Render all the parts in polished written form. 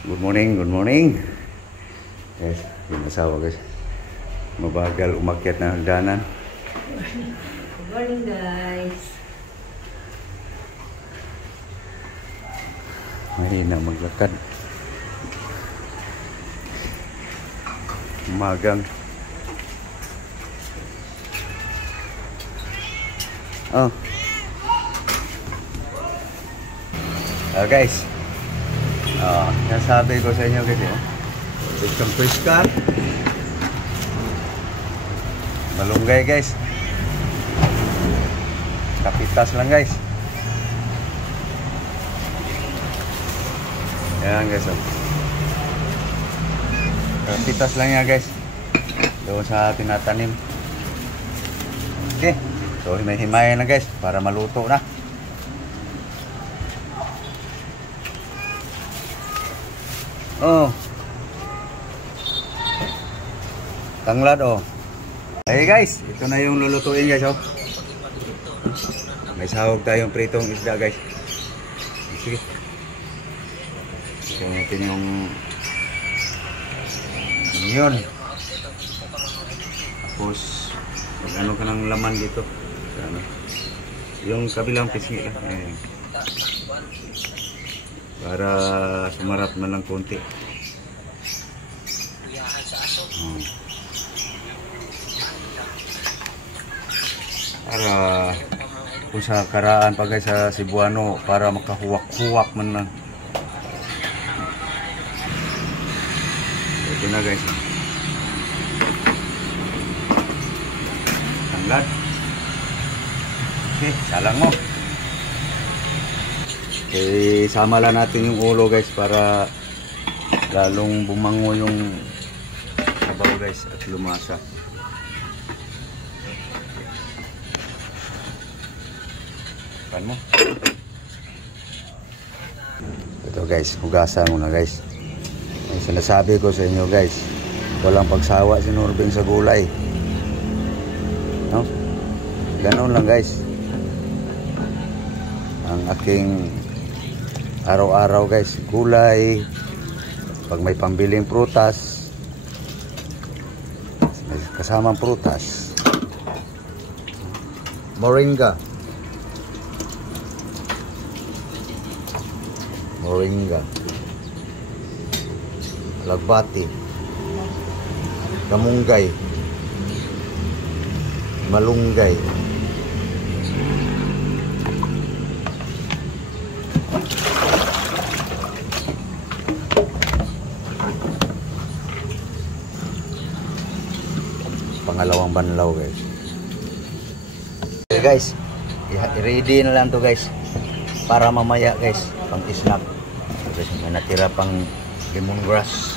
Good morning, good morning. Guys, yung asawa guys. Mabagal umakyat na hagdanan. Good morning guys. Mahina maglakad. Umagang. Oh. Guys. Nasabi ko sa inyo guys, isang puiska. Malunggay guys. Kapitas lang guys. Yan guys. Kapitas lang yan guys. Doon sa tinatanim. Okay. So himay-himayin na guys para maluto na. Oh. Tanglad oh. Hey guys, ito na yung lulutuin guys oh. May sahog tayong pritong isda guys. Sige. Ito natin yung yun. Tapos ano ka ng laman dito. Ano? Yung kabilang pisngi lang. Ayan. Para sumarap man lang konti. Para kung sa karaan pa guys sa Cebuano para makahuwak-huwak man lang. Ito na guys. Tanglad. Okay, salang mo. Okay, sama lang natin yung ulo guys para lalong bumango yung sabaw guys at lumasa. Pan mo. Ito guys, hugasan mo na guys. May sinasabi ko sa inyo guys, walang pagsawa si Norbin sa gulay. No? Ganon lang guys. Ang aking araw-araw guys, gulay, pag may pambiling prutas, may kasamang prutas, moringa, lagbati, kamunggay, malunggay, pangalawang banlaw guys. Okay guys, i-ready na lang to guys para mamaya guys pang snack. Guys, may natira pang lemongrass.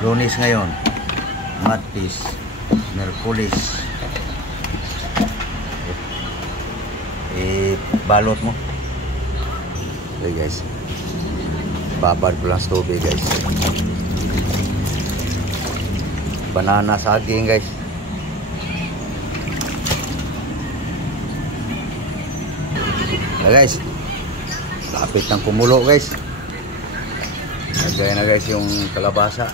Lunes ngayon, Martes, Merkulis. Balot mo. Okay guys, babad ko lang sa tubig guys. Banana saging guys. Guys, lapit ng kumulo guys. Lagay na guys yung kalabasa.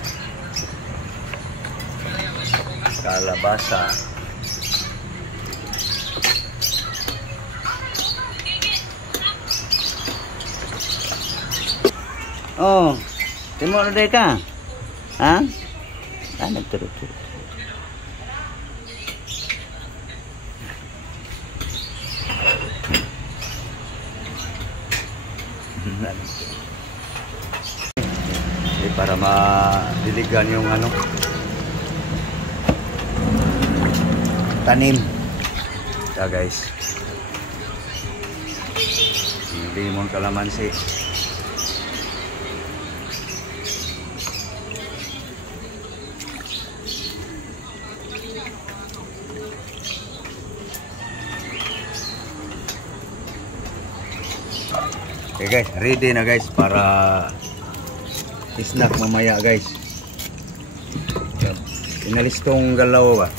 Oh, timo na ka? Ha? Nagturut-turut. Para madiligan yung ano tanim. Ito guys, limon kalamansi. Okay guys, ready na guys para snack mamaya guys. Inalistong galaw ba?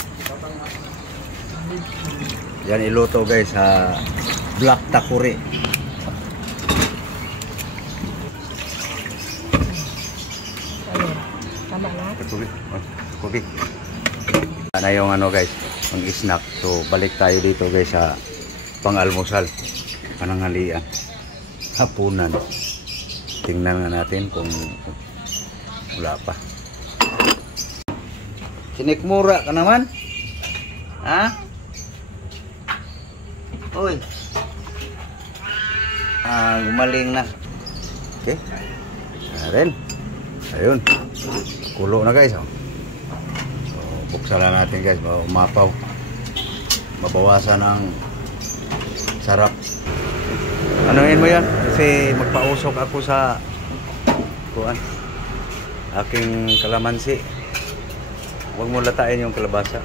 Yan iluto guys sa black takuri. Tubig. Tubig. Na yung ano guys, ang snack. So balik tayo dito guys sa pang-almusal, pananghalian, hapunan. Tingnan nga natin kung wala pa. Sinikmura ka naman? Ha? Uy. Gumaling na. Okay. Ren. Ayun. Kulo na guys. So, buksan na natin guys. Umapaw. Mabawasan ang sarap. Anuhin mo yan? Kasi magpausok ako sa aking kalamansi. Huwag mo latain yung kalabasa.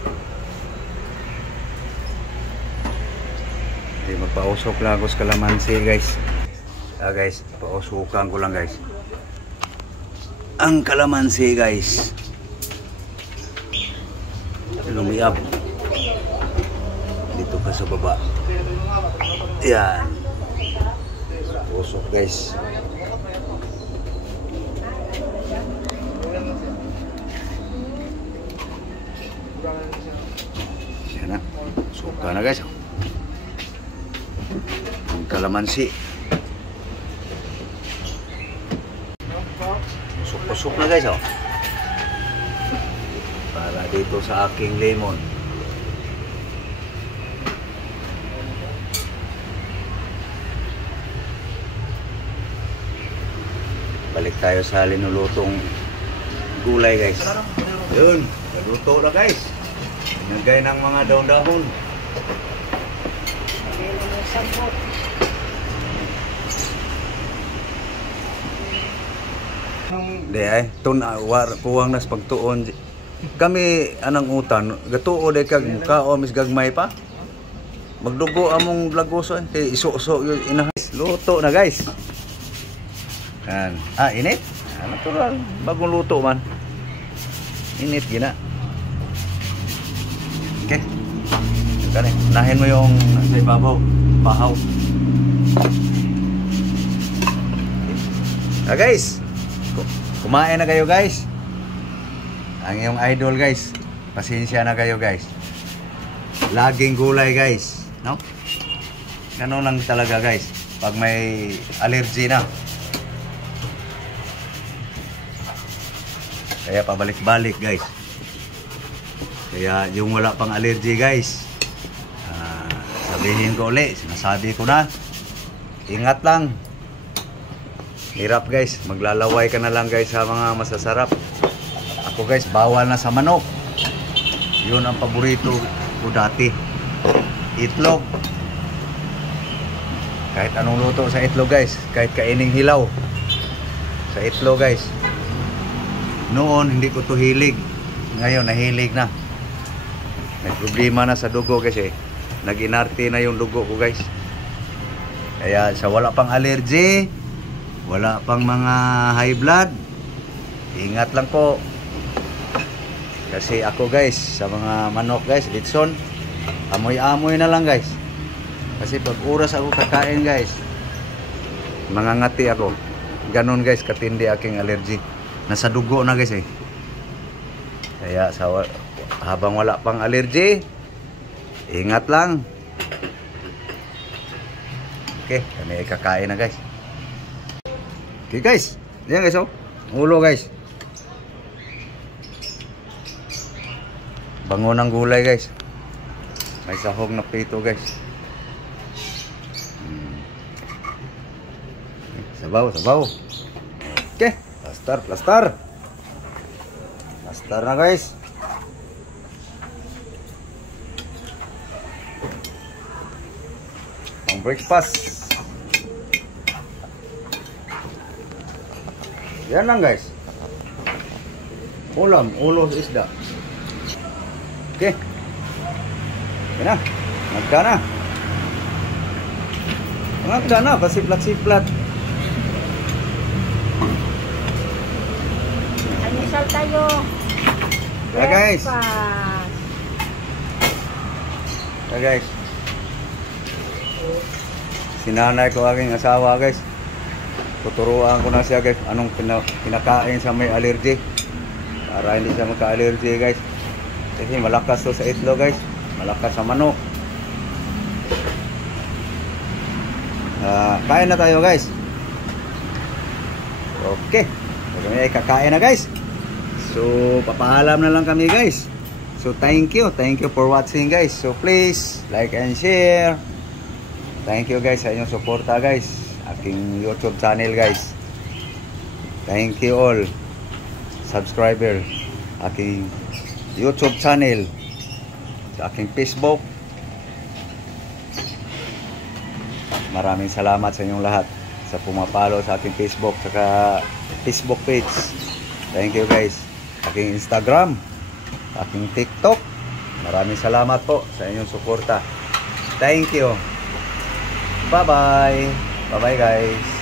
Hindi, magpausok lang ako sa kalamansi guys. Guys, pausukan ko lang guys ang kalamansi guys. Lumiab dito pa sa baba. Yan, usok guys. Yan na, suka na guys ang kalamansi. Usok na guys para dito sa aking lemon. Balik tayo sa linulutong gulay guys. Yun, naluto na guys. Nagay ng mga daon-dahon. Di ay, kuwang nas pagtuon. Kami anang utan, gatuo day kag mukao mis gagmay pa. Magdugo among lagoso kay iso-so yun inahas. Luto na guys. Yan. Init? Natural, bagong luto man. Init gina. Okay. Kani, nahin mo yung sa ibabaw, bahaw. Guys. Kumain na kayo guys. Ang iyong idol guys. Pasensya na kayo guys. Laging gulay guys, no? Ganun lang talaga guys. Pag may allergy na. Kaya pabalik-balik guys. Kaya yung wala pang allergy guys, sabihin ko ulit, sinasabi ko na, ingat lang. Hirap guys, maglalaway ka na lang guys sa mga masasarap. Ako guys, bawal na sa manok. Yun ang paborito ko dati. Itlog. Kahit anong luto sa itlog guys, kahit kaining hilaw sa itlog guys. Noon hindi ko to hilig. Ngayon nahilig na. May problema na sa dugo kasi nag-inarte na yung dugo ko guys. Kaya sa wala pang allergy, wala pang mga high blood, ingat lang po. Kasi ako guys, sa mga manok guys, litson, amoy-amoy na lang guys. Kasi pag oras ako kakain guys, mangangati ako. Ganon guys, katindi aking allergy. Nasa dugo na guys eh. Kaya habang wala pang allergy, ingat lang. Okay, kami kakain na guys. Okay guys, yan guys ulo guys. Bango ng gulay guys. May sahog na pito guys. Sabaw. Okay, plaster na guys. Ang breakfast. Yan lang guys. Ulam, ulo sa isda. Okay. Yan na. Nagka na. Pasiplat-siplat. Almusal tayo. Yeah guys. Sinanay ko aking asawa guys. Tuturuan ko na siya guys anong pinakain sa may allergy. para hindi siya magka-allergy guys. Kasi malakas to sa itlog guys, malakas sa manok. Kain na tayo guys. Okay, so kami ay kakain na guys. So papaalam na lang kami guys. So thank you for watching guys. So please like and share. Thank you guys sa inyong suporta guys, aking YouTube channel guys. Thank you all subscriber aking YouTube channel, sa aking Facebook. Maraming salamat sa inyong lahat sa pumapalo sa aking Facebook saka Facebook page. Thank you guys. Aking Instagram, aking TikTok. Maraming salamat po sa inyong suporta. Thank you. Bye bye. Bye bye guys.